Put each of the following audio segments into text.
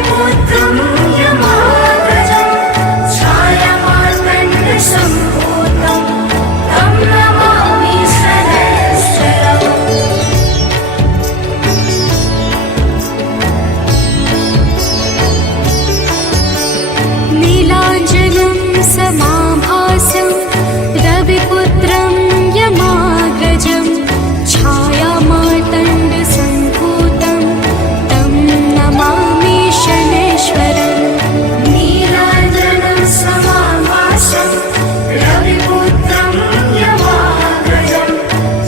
रविपुत्रं यमाग्रजं छायामार्तण्डसम्भूतं तं नमामि शनैश्चरम्। नीलाञ्जनं समाभासं रविपुत्रं यमाग्रजं छायामार्तण्डसम्भूतं तं नमामि शनैश्वरम्। नीलाञ्जनं समाभासं रविपुत्रं यमाग्रजं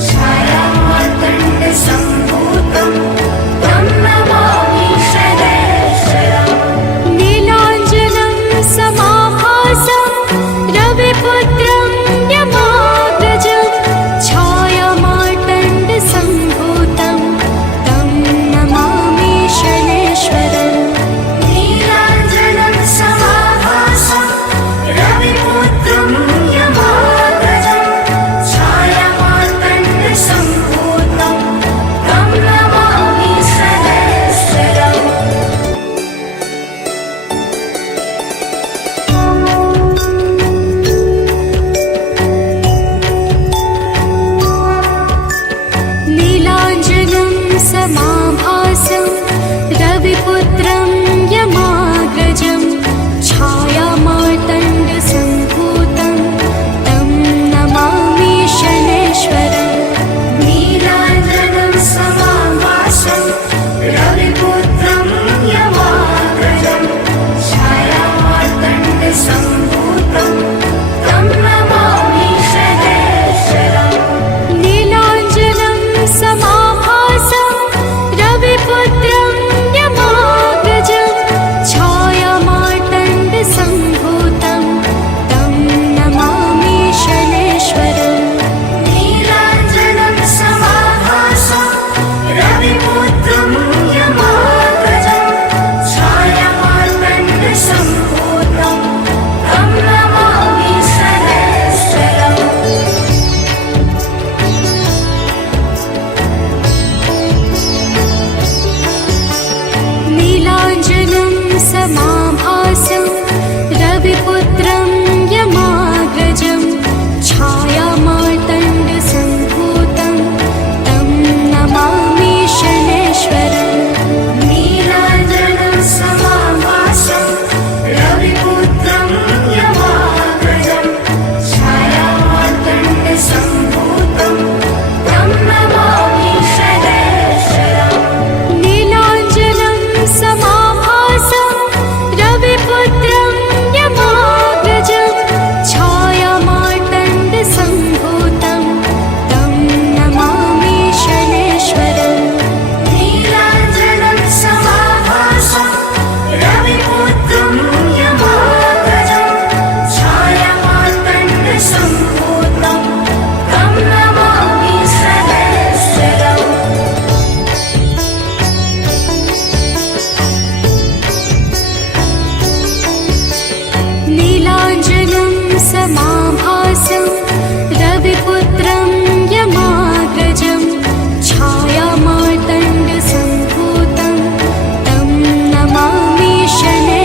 छायामार्तण्डसम्भूतं तं नमामि शनैश्वरम्। नीलाञ्जनं समाभासं रविपुत्रं यमाग्रजं छायामार्तण्डसम्भूतं तं नमामि शनैश्वरम्। नीलाञ्जनं समाभासं रविपुत्रं यमाग्रजं छायामार्तण्डसम्भूतं तं नमामि शनैश्वरम्। नीलाञ्जनं समाभासं रविपुत्रं यमाग्रजं छायामार्तण्डसम्भूतं तं नमामि शनैश्वरम्। नीलाञ्जनं समाभासं रविपुत्रं यमाग्रजं छायामार्तण्डसम्भूतं तं नमामि शनैश्वरम्। नीलाञ्जनं समाभासं रविपुत्रं यमाग्रजं छायामार्तण्डसम्भूतं तं नमामि शनैश्वरम्। नीलाञ्जनं समाभासं रविपुत्रं यमाग्रजं छायामार्तण्डसम्भूतं तं नमामि शनैश्वरम्। नीलाञ्जनं समाभासं रविपुत्रं यमाग्रजं छायामार्तण्डसम्भूतं तं नमामि शनैश्वरम्। नीलाञ्जनं समाभासं रविपुत्रं यमाग्रजं छायामार्तण्डसम्भूतं तं नमामि शनैश्वरम्। नीलाञ्जनं समाभासं रविपुत्रं यमाग्रजं छायामार्तण्डसम्भूतं तं नमामि शनैश्वरम्। नीलाञ्जनं समाभासं रविपुत्रं यमाग्रजं छायामार्तण्डसम्भूतं तं नमामि शनैश्वरम्। नीलाञ्जनं समाभासं रविपुत्रं यमाग्रजं छायामार्तण्डसम्भूतं तं नमामि शनैश्वरम्।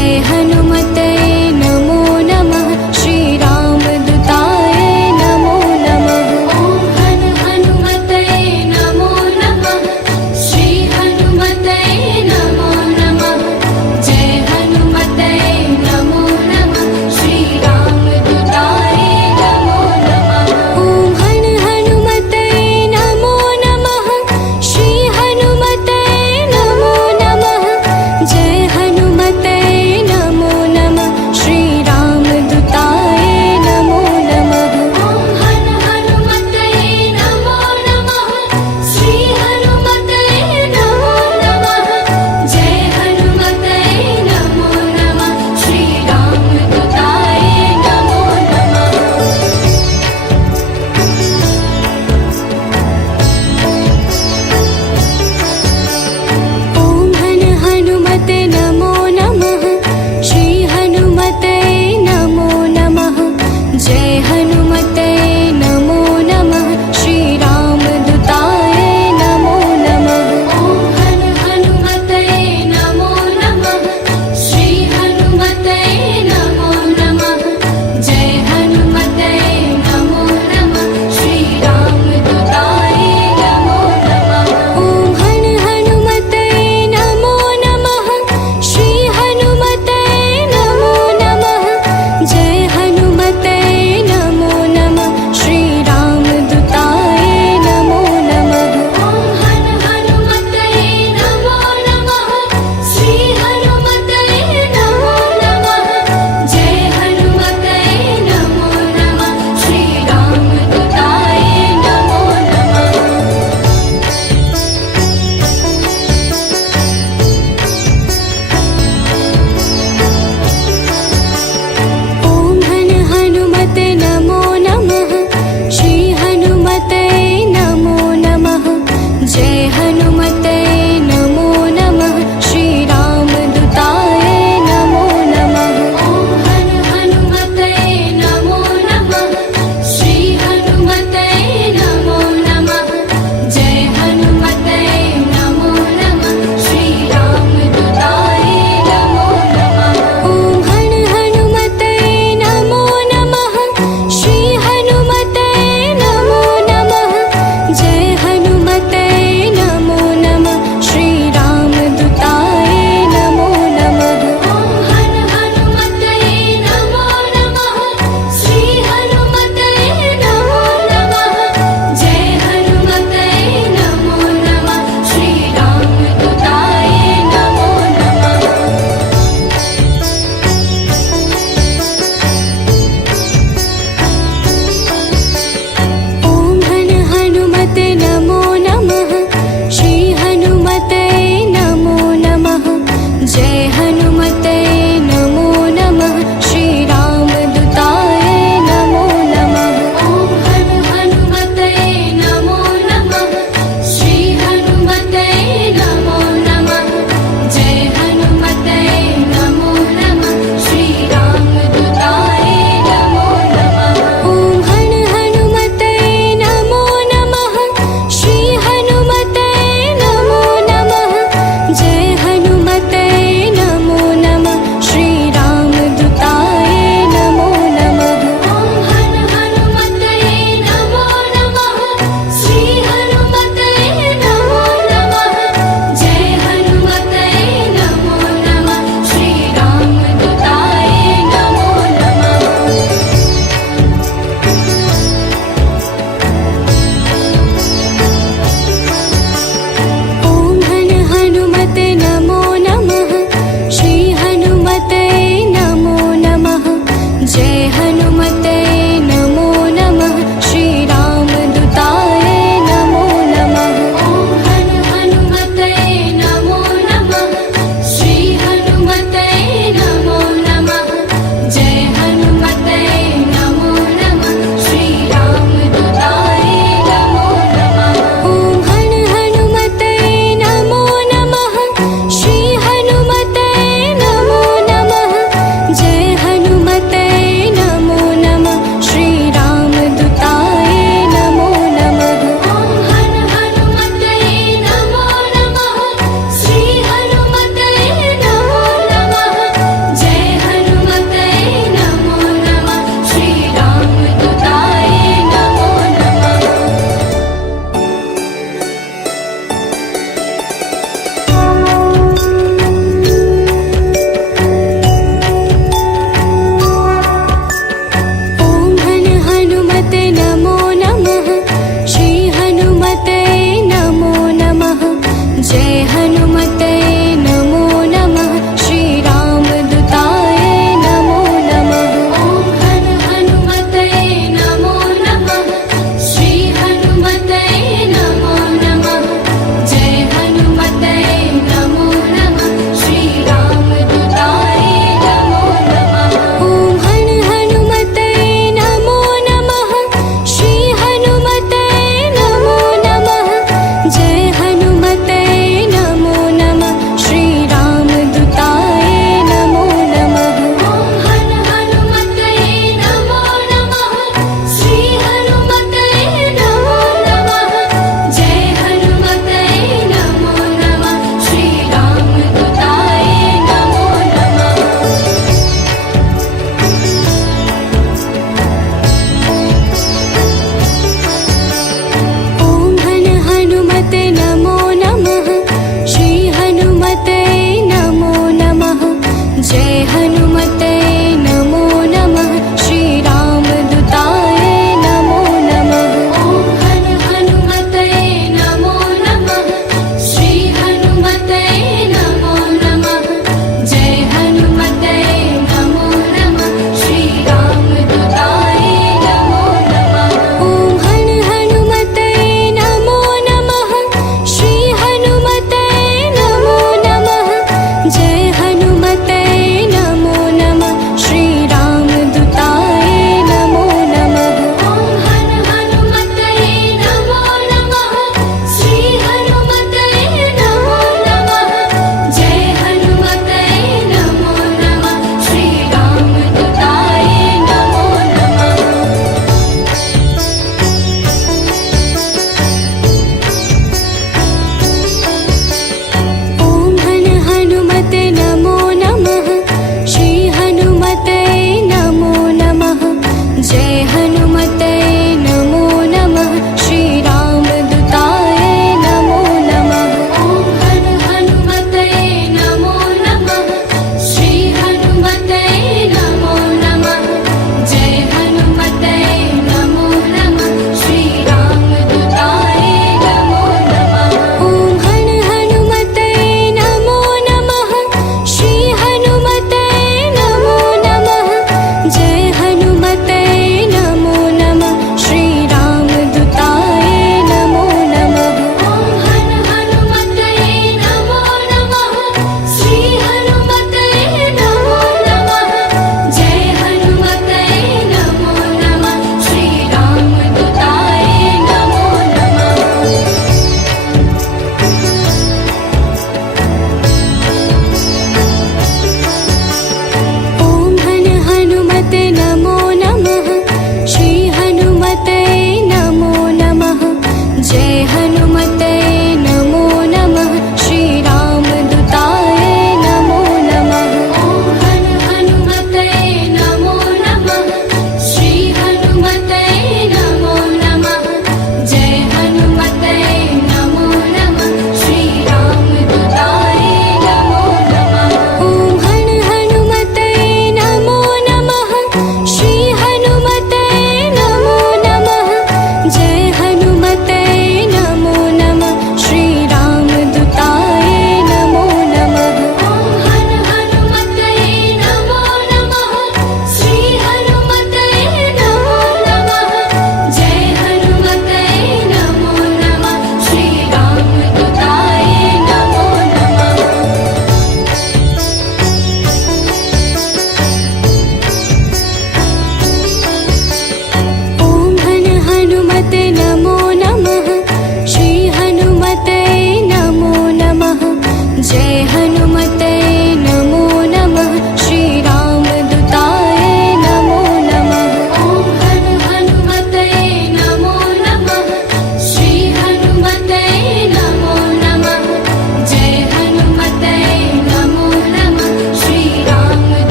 जय हनुमते नमो नमः श्रीरामदूताय नमो नमः ॐ हनुमते नमो नमः श्री हनुमते नमो नमः जय हनुमते नमो नमः श्रीरामदूताय नमो नमः ॐ हनुमते नमो नमः श्री हनुमते नमो नमः जय हनुमते नमो नमः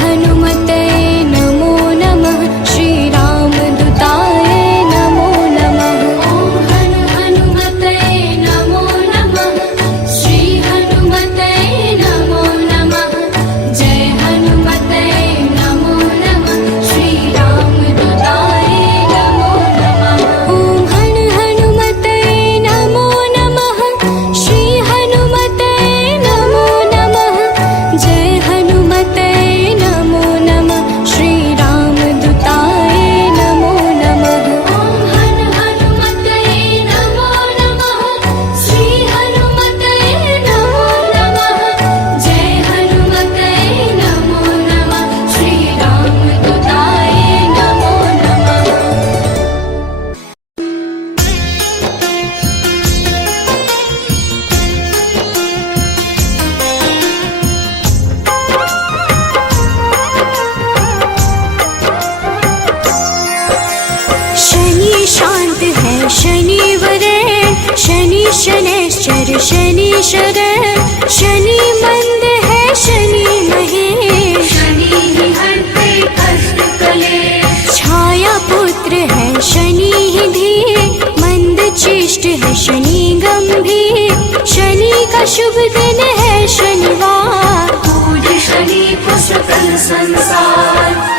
हनुमते नमो नमः श्री रामदूताय नमो नमः ॐ हनुमते नमो नमः श्री हनुमते नमो नमः जय हनुमते नमो नमः श्री रामदूताय नमो नमः ॐ हनुमते नमो नमः श्री हनुमते नमो नमः जय हनुमते नमो नमः श्री रामदूताय नमो नमः ॐ हनुमते नमो नमः श्री हनुमते नमो नमः जय हनुमते नमो नमः श्री रामदूताय नमो नमः शनि शांत है शनिवरण शनि शनैश्चर शनि शरण शनि मंद है शनि महेश शनि ही हरते कष्ट कलेश छाया पुत्र है शनि ही धीर मंद चिष्ट है शनि गंभीर शनि का शुभ दिन है शनिवार पूज शनि को सकल संसार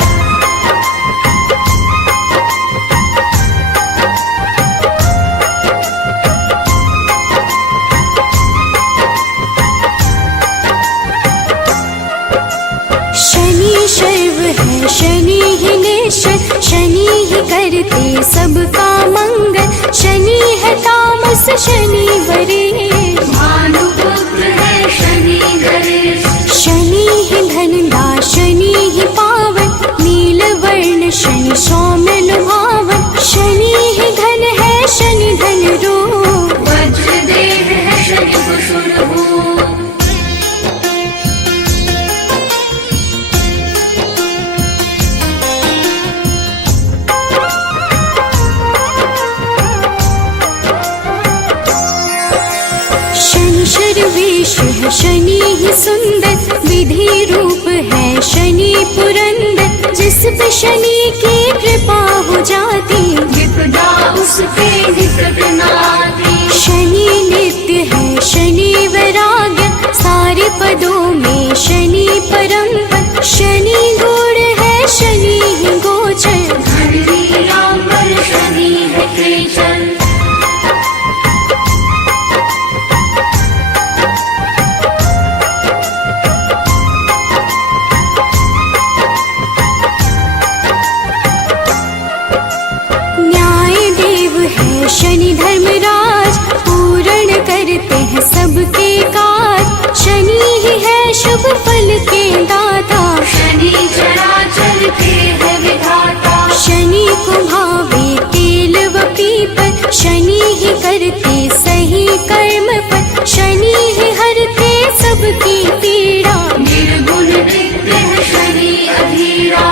शनि शर्व है शनि ही निश्चल शनि ही करते सबका मंगल शनि है तामस शनि वरेश भानुपुत्र है शनि गणेश शनि ही धनदा शनि ही पावन नील वर्ण शनि सौम्य लुभावन शनि ही धन है शनि धन रूप वज्र देह है शनि कुशल भूप शनि शर्वेश है शनि ही सुंदर विधि रूप है शनि पुरंदर जिस पे शनि की कृपा हो जाती विपदा उसके निकट न आती शनि नित्य है शनि वैराग्य सारे पदों में शनि परम पद शनि गुण है शनि ही गोचर धरती रामवर शनि है केचन न्याय देव है शनि धर्मराज पूर्ण करते हैं सबके काज शनि ही है शुभ फल के दाता शनि चराचर के है विधाता शनि को भावे तेल व पीपल शनि ही करते सही कर्म पर शनि ही हरते सबकी पीड़ा निर्गुण नित्य है शनि अधीरा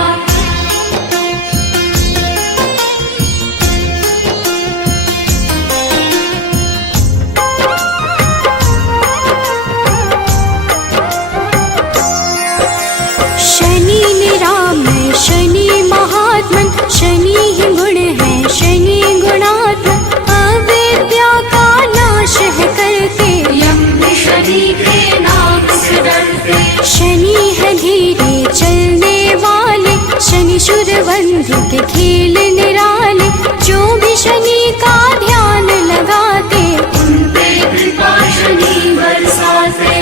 शनि निरामय शनि महात्मन शनि ही गुण है शनि गुणात्मक अविद्या का नाश है करते यम भी शनि के नाम से डरते शनि है धीरे चलने वाले शनि शूरबंधु के खेल निराले जो भी शनि का ध्यान लगाते उन पे कृपा शनि बरसाते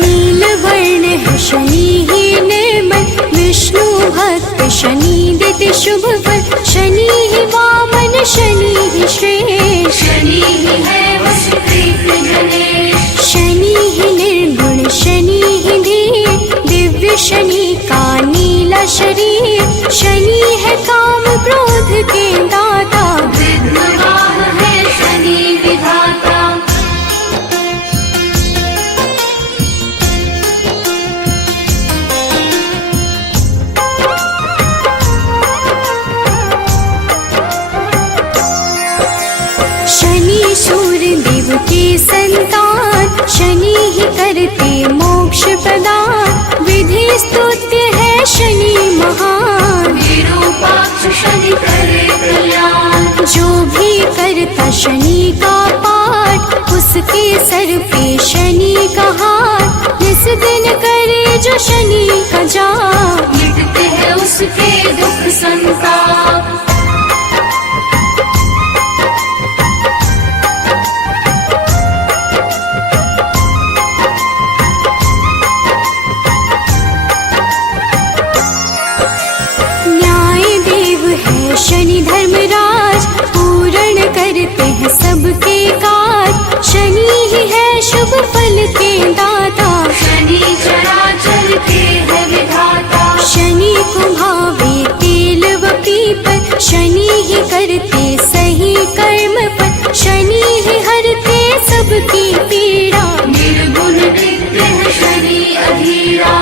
नील वर्ण है शनि ही निर्मल विष्णु भक्त शनि देते शुभ फल शनि ही वामन शनि ही श्रेष्ठ शनि ही है वशीकृत गणेश शनि ही निर्गुण शनि ही धीर दिव्य शनि का नीला शरीर शनि है काम क्रोध के दाता विद्वान है शनि विधाता करते मोक्ष प्रदान, विधि स्तुत्य है शनि महान। विरूपाक्ष शनि करे कल्याण, जो भी करता शनि का पाठ, उसके सर पे शनि का हाथ। जिस दिन करे जो शनि का जाप, मिटते हैं उसके दुख संताप। शनि धर्मराज पूर्ण करते हैं सबके काज। शनि ही है शुभ फल के दाता, शनि चराचर के है विधाता। शनि को भावे तेल व पीपल, शनि ही करते सही कर्म पर। शनि ही हरते सबकी पीड़ा, निर्गुण नित्य है शनि अधीरा।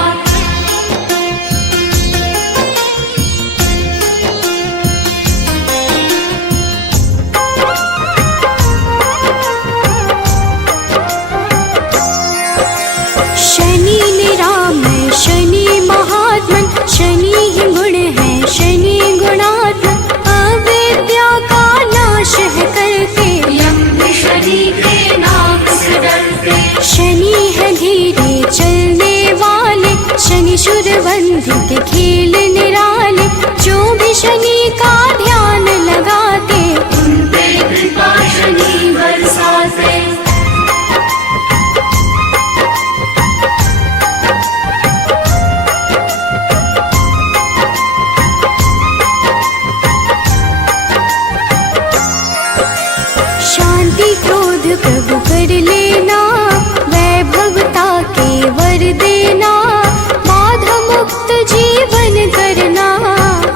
शनि निरामय शनि महात्मन, शनि ही गुण है शनि गुणात्मन। अविद्या का नाश है करते, यम भी शनि के नाम से डरते। शनि है धीरे चलने वाले, शनि शूरबंधु के खेल निराले। जो भी शनि का ध्यान लगाते, उन पे कृपा शनि बरसाते। शांति क्रोध प्रभु कर लेना, वैभवता के वर देना। बाधा मुक्त जीवन करना,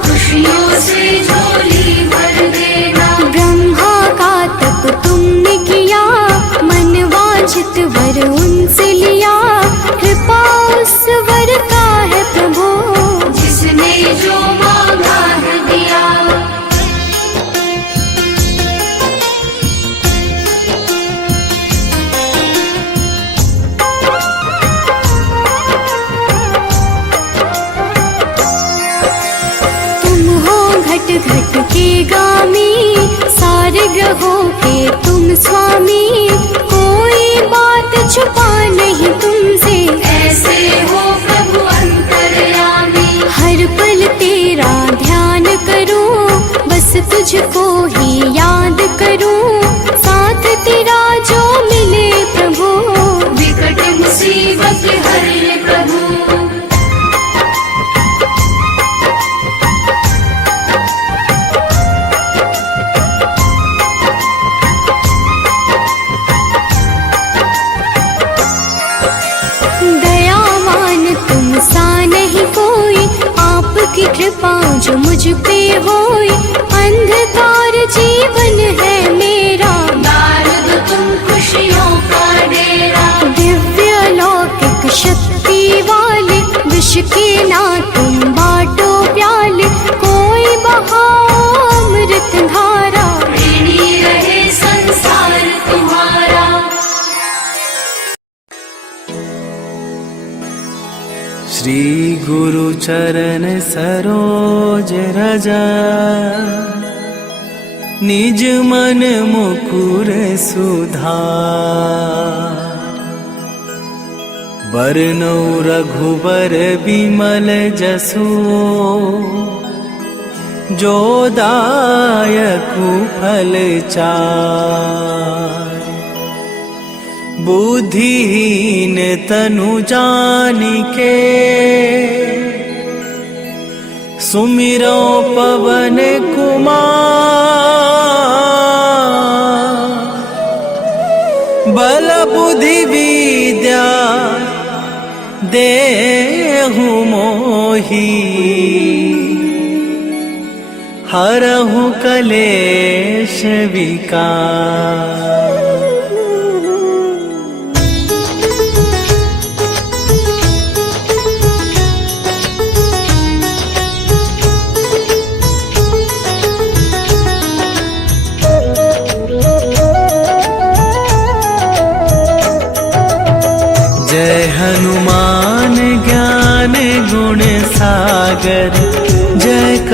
खुशियों से झोली भर देना। ब्रह्मा का तप तुमने किया, मन वांछित वर उनसे लिया। कृपा उस वर का है प्रभु, जिसने जो मांगा है दिया। घट के गामी, सारे ग्रहों के तुम स्वामी। कोई बात छुपा नहीं तुमसे, ऐसे हो प्रभु अंतर्यामी। हर पल तेरा ध्यान करूं, बस तुझको ही याद करूं। साथ तेरा जो मिले प्रभु, विकट मुसीबत हर ले प्रभु। की कृपा जो मुझ पे होई, अंधकार जीवन है मेरा। नारद तुम खुशियों का डेरा, दिव्य लौकिक शक्ति वाले, विष के ना तुम बाटो प्याले। कोई बहाओ अमृत धारा, ऋणी रहे संसार तुम्हारा। श्री गुरु चरण सरोज रज, निज मन मुकुर सुधार। बरनौ रघुबर बिमल जसु, जो दायकु फल चार। बुद्धिहीन तनु जानिके, सुमिरो पवन कुमार। बल बुद्धि विद्या देहु मोहि, हरहु कलेश विकार।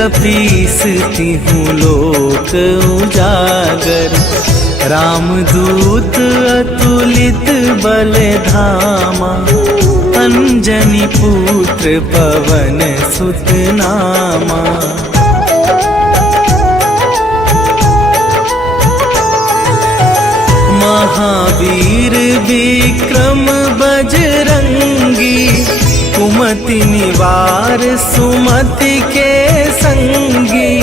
तपीसती हूँ लोक उजागर। रामदूत अतुलित बल धामा, अंजनी पुत्र पवन सुत नामा। महावीर विक्रम बजरंगी, कुमति निवार सुमति के संगी।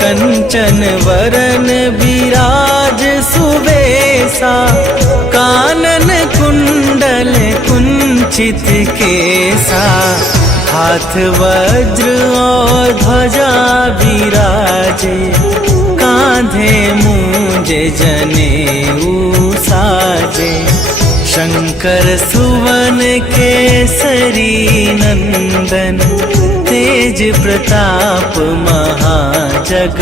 कंचन वरन विराज सुबेसा, कानन कुंडल कुंचित केसा। हाथ वज्र और ध्वजा विराजे, कांधे मूंजे जनेऊ साजे। शंकर सुवन केसरी नंदन, तेज प्रताप महाजगवंदन।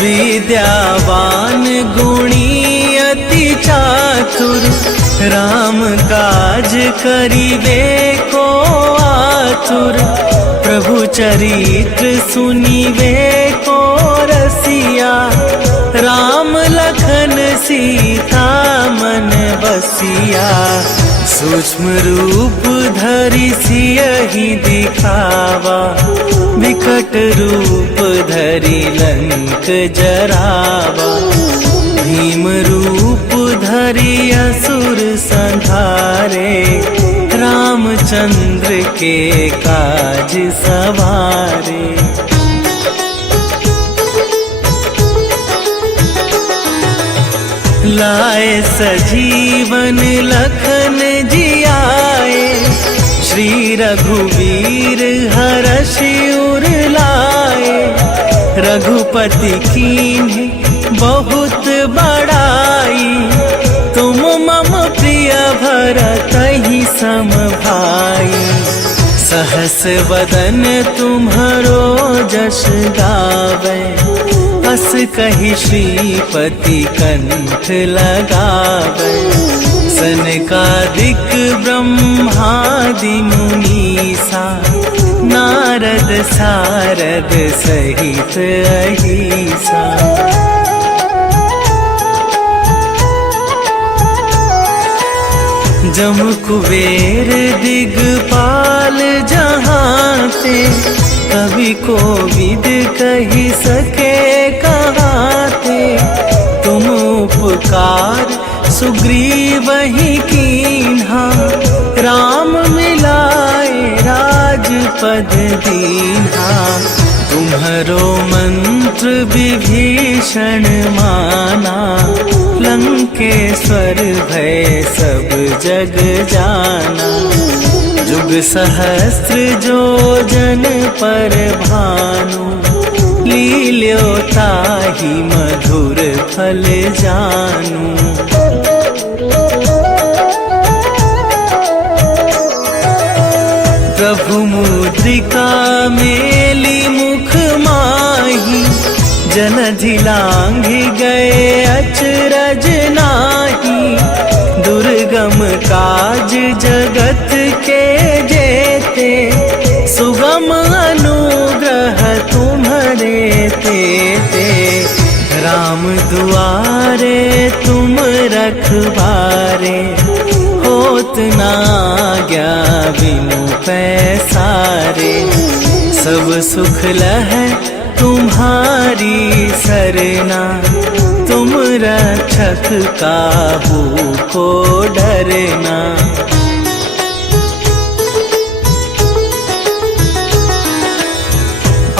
विद्यावान गुणी अति चातुर, राम काज करिबे को आतुर। प्रभु चरित्र सुनिबे को रसिया, राम लखन सीता मन बसिया। सूक्ष्म रूप धरि सियहि दिखावा, विकट रूप धरि लंक जरावा। भीम रूप धरि असुर संहारे, रामचंद्र के काज सवारे। लाए सजीवन लखन जियाए, श्री रघुवीर हरषि उर लाए। रघुपति कीन्ही बहुत बड़ाई, तुम मम प्रिय भरतहि सम भाई। सहस वदन तुम्हरो जस गावे, अस कहि श्रीपति कंठ लगावे। सनकादिक ब्रह्मादि मुनीसा, नारद सारद सहित अहिसा। जम कुबेर दिगपाल जहाते, कवि कोविद कहि सके कहाते। तुम उपकार सुग्रीवहि कीन्हा, राम मिलाए राजपद दीन्हा। तुम्हरो मंत्र विभीषण माना, लंकेश्वर भय सब जग जाना। जुग सहस्त्र जो जन पर भानु, लील्यो ताहि मधुर फल जानू। प्रभु मुद्रिका मेली मुख माही, जलधि लांघि गए अचरज नाहि। दुर्गम काज जगत के जेते, सुगम अनुग्रह तुम्हरे तेते। राम दुआरे तुम रखवारे, होत न आज्ञा बिनु पैसारे। सब सुख लहै तुम्हारी सरना, तुम रक्षक काहू को डरना।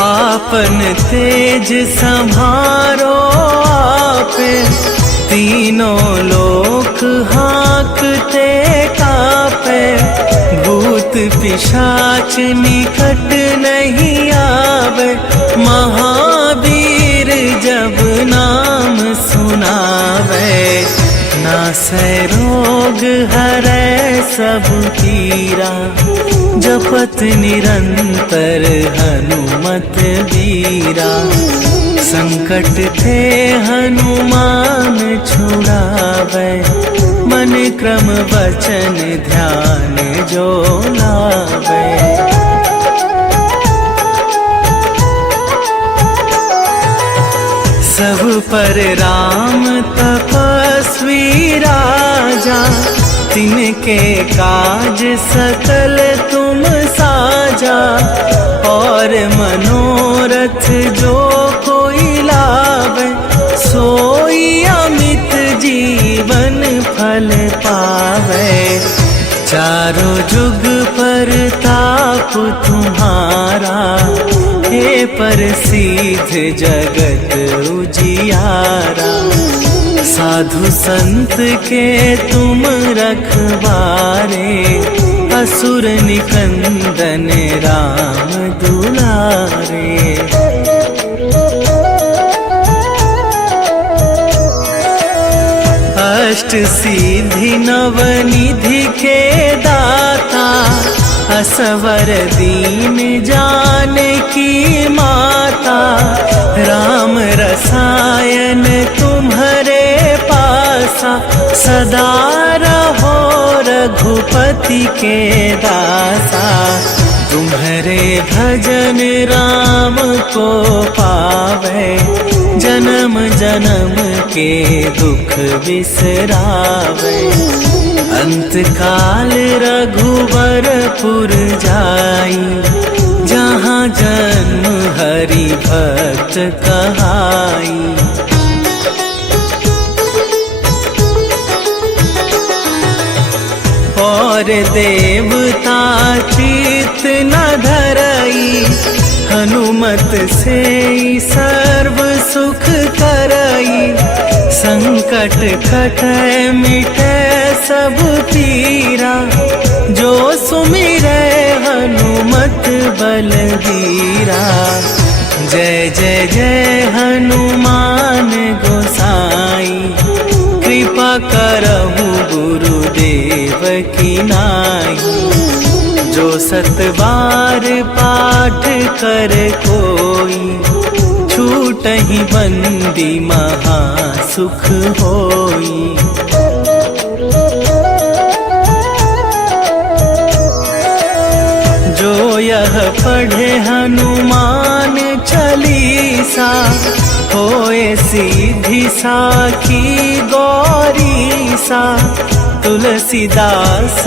आपन तेज संभारो आपे, तीनों लोक हाँकते कापे। भूत पिशाच निकट नहीं आवे, महावीर जब नाम सुनावे। नासै रोग हरै सब पीरा, जपत निरंतर हनुमत बीरा। संकट ते हनुमान छुड़ावे, मन क्रम वचन ध्यान जो लावे। सब पर राम तपस्वी राजा, तिनके काज सकल तुम साजा। और मनोरथ जो कोई लावे, सोई अमित जीवन फल पावे। चारों जुग पर ताप तुम्हारा, हे प्रसिद्ध जगत उजियारा। साधु संत के तुम रखवारे, असुर निकंदन राम दुलारे। अष्ट सिद्धि नवनिधि के दाता, असवर दीन जानकी माता। राम रसायन तुम्हारे पासा, सदा रहो रघुपति के दासा। तुम्हारे भजन राम को पावे, जन्म जन्म के दुख बिसरावे। अंत काल रघुवरपुर जाई, जहाँ जन्म हरि भक्त कहाई। और देवता चित न धरई, हनुमत से सर्व सुख करई। संकट कटै मिटै सब पीरा, जो सुमिरै हनुमत बलबीरा। जय जय जय हनुमान गोसाई, कृपा करहु गुरुदेव की नाई। जो सत बार पाठ कर कोई, छूटहि बंदी महा सुख होई। जो यह पढ़े हनुमान चालीसा, होए सीधी साखी गौरीसा। तुलसीदास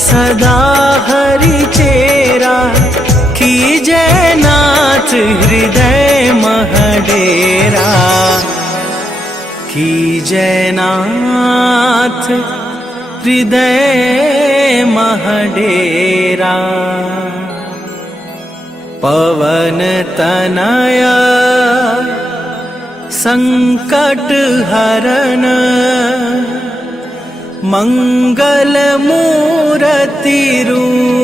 सदा हरि चेरा, कीजय नाथ हृदय मह डेरा। कीजय नाथ हृदय मह डेरा। पवन तनया संकट हरण, मंगल मूरति रूप।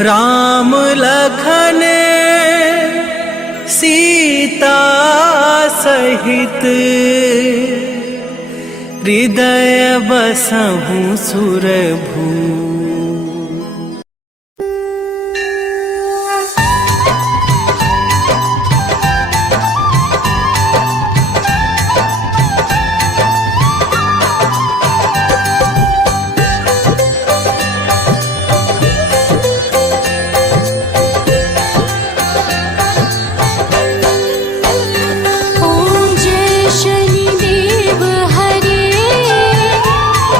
राम लखन सीता सहित, हृदय बसहु सुरभू।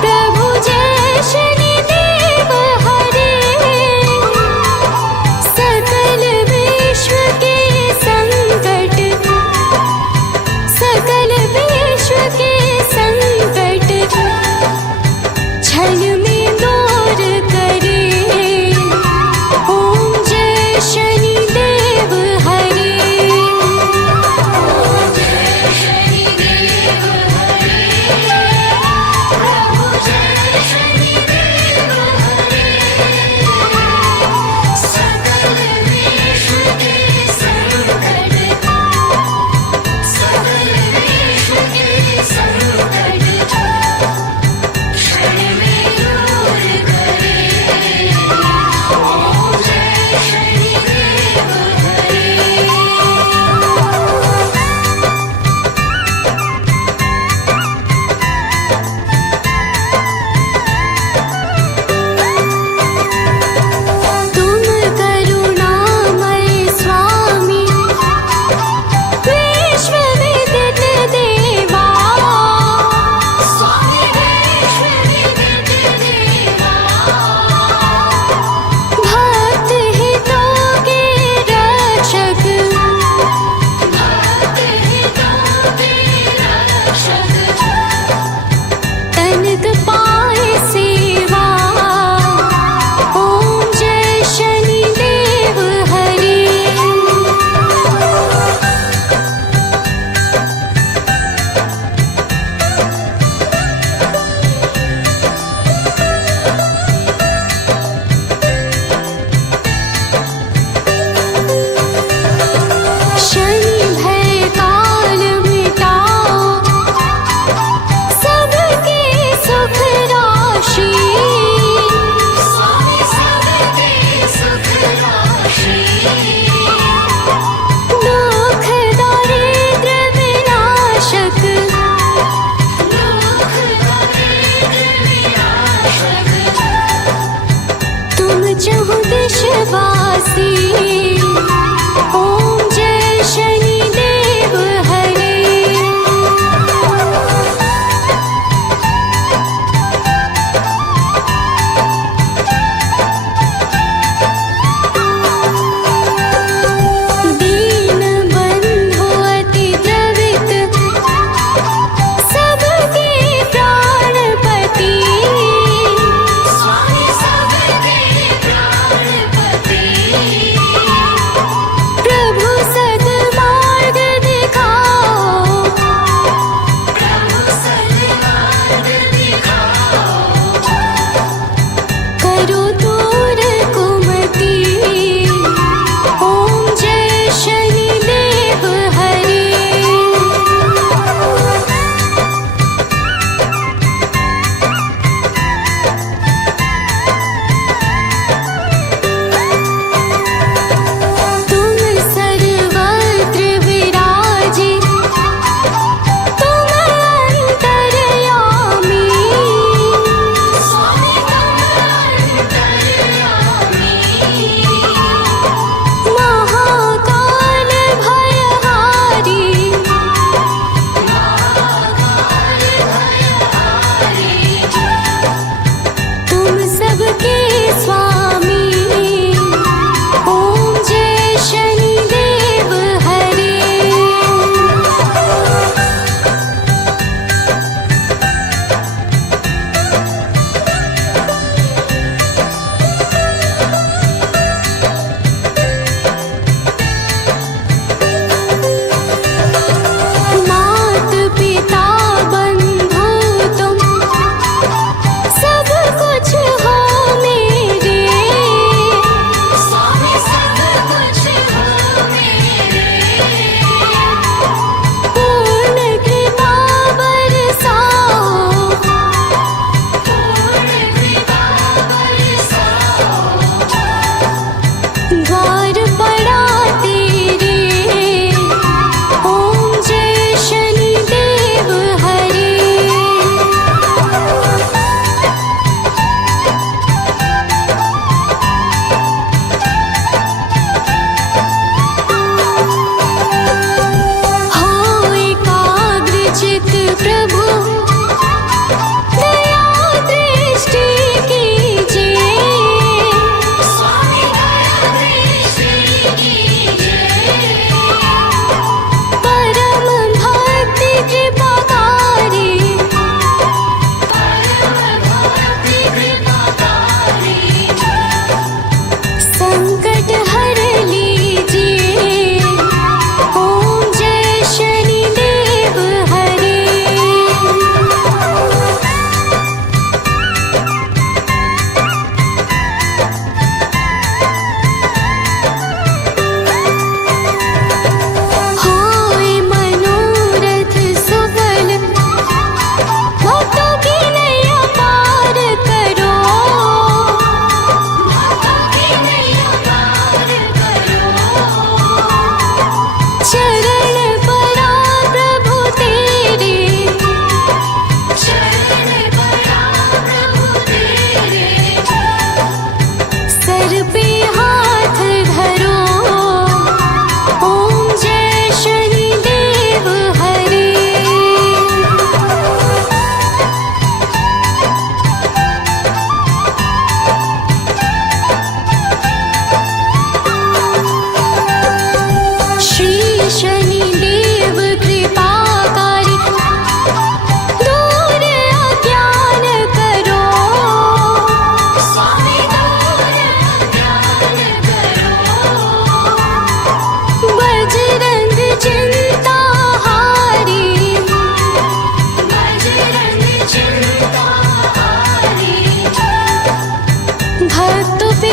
प्रभु जय शनिदेव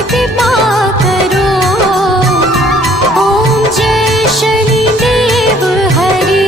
कृपा करो। ओम जय शनि देव हरे।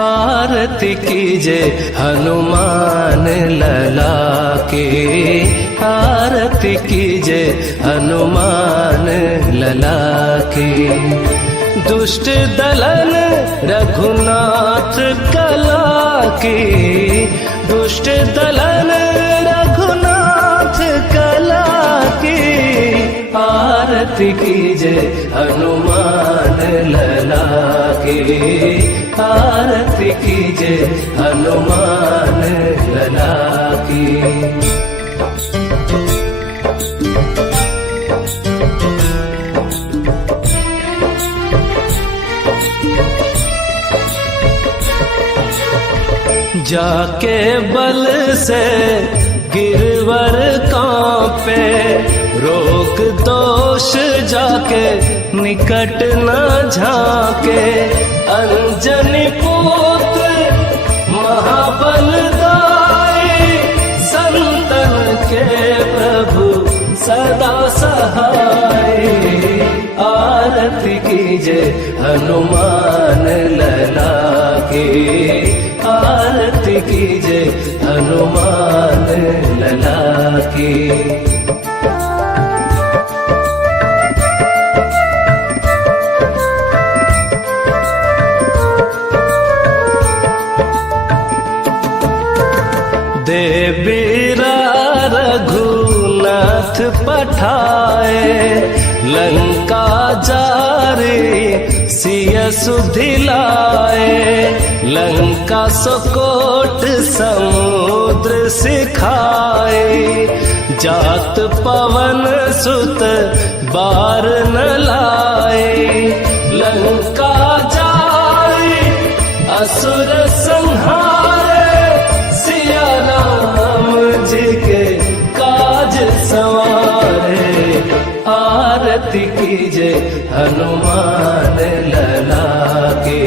आरती कीजे हनुमान लला के, आरती कीजे हनुमान लला के। दुष्ट दलन रघुनाथ कला के, दुष्ट दलन रघुनाथ कला के। आरती कीजे हनुमान लला के, आरती कीजे हनुमान लला की। जाके बल से गिरवर कांपे, रोग दोष जाके निकट न झाके। अंजनी पुत्र महाबल दाई, संतन के प्रभु सदा सहाय। आरती कीजे हनुमान लला के, आरती कीजे हनुमान लला की। देवीरा रघुनाथ पठाए, लंका जारे सिय सुधिलाए। लंका सुकोट समुद्र सिखाए, जात पवन सुत बार न लाए। लंका जाए असुर संहारे, सिया राम जी के काज सवारे। आरती कीजे हनुमान लला के,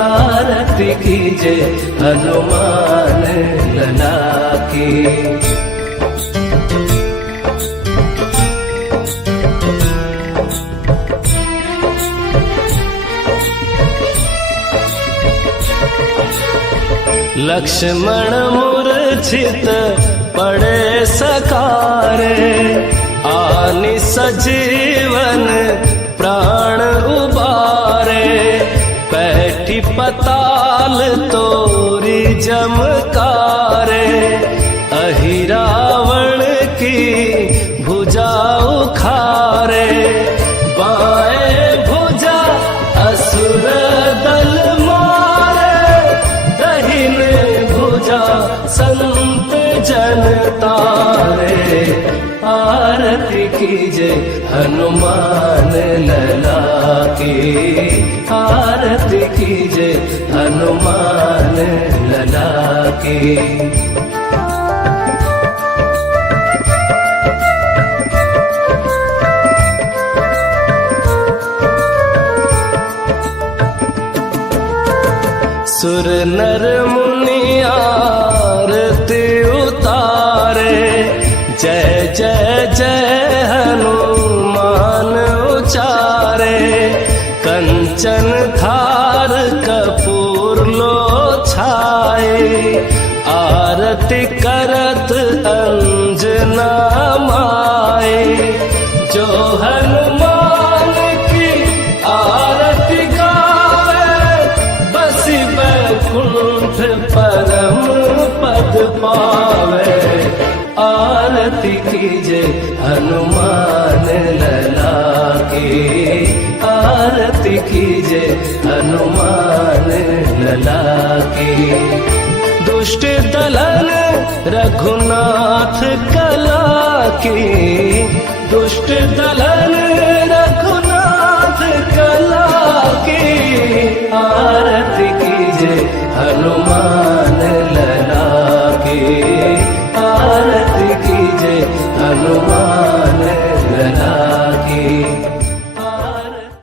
आरती कीजे हनुमान लला की। लक्ष्मण मूर्छित पड़े सकारे, आनि सजीवन प्राण उबारे। पैठी पताल तोरी जमकारे, अहि रावण की भुजा उखारे। बाएं भुजा असुर दल मारे, दहिने भुजा संत जन तारे। आरती कीजे हनुमान लला की, आरती कीजे हनुमान लला की। सुर नर मुनि आरती उतारे, जय जय जय हनुमान उचारे। कंचन थार कपूर लो छाए, आरती करत अंजना माए। जो हनुमान की आरती गावे, बसी बैकुंठ परम पद पावे। आरती कीजे हनुमान लला की, आरती कीजे हनुमान लला की। दुष्ट दलन रघुनाथ कला की, दुष्ट दलन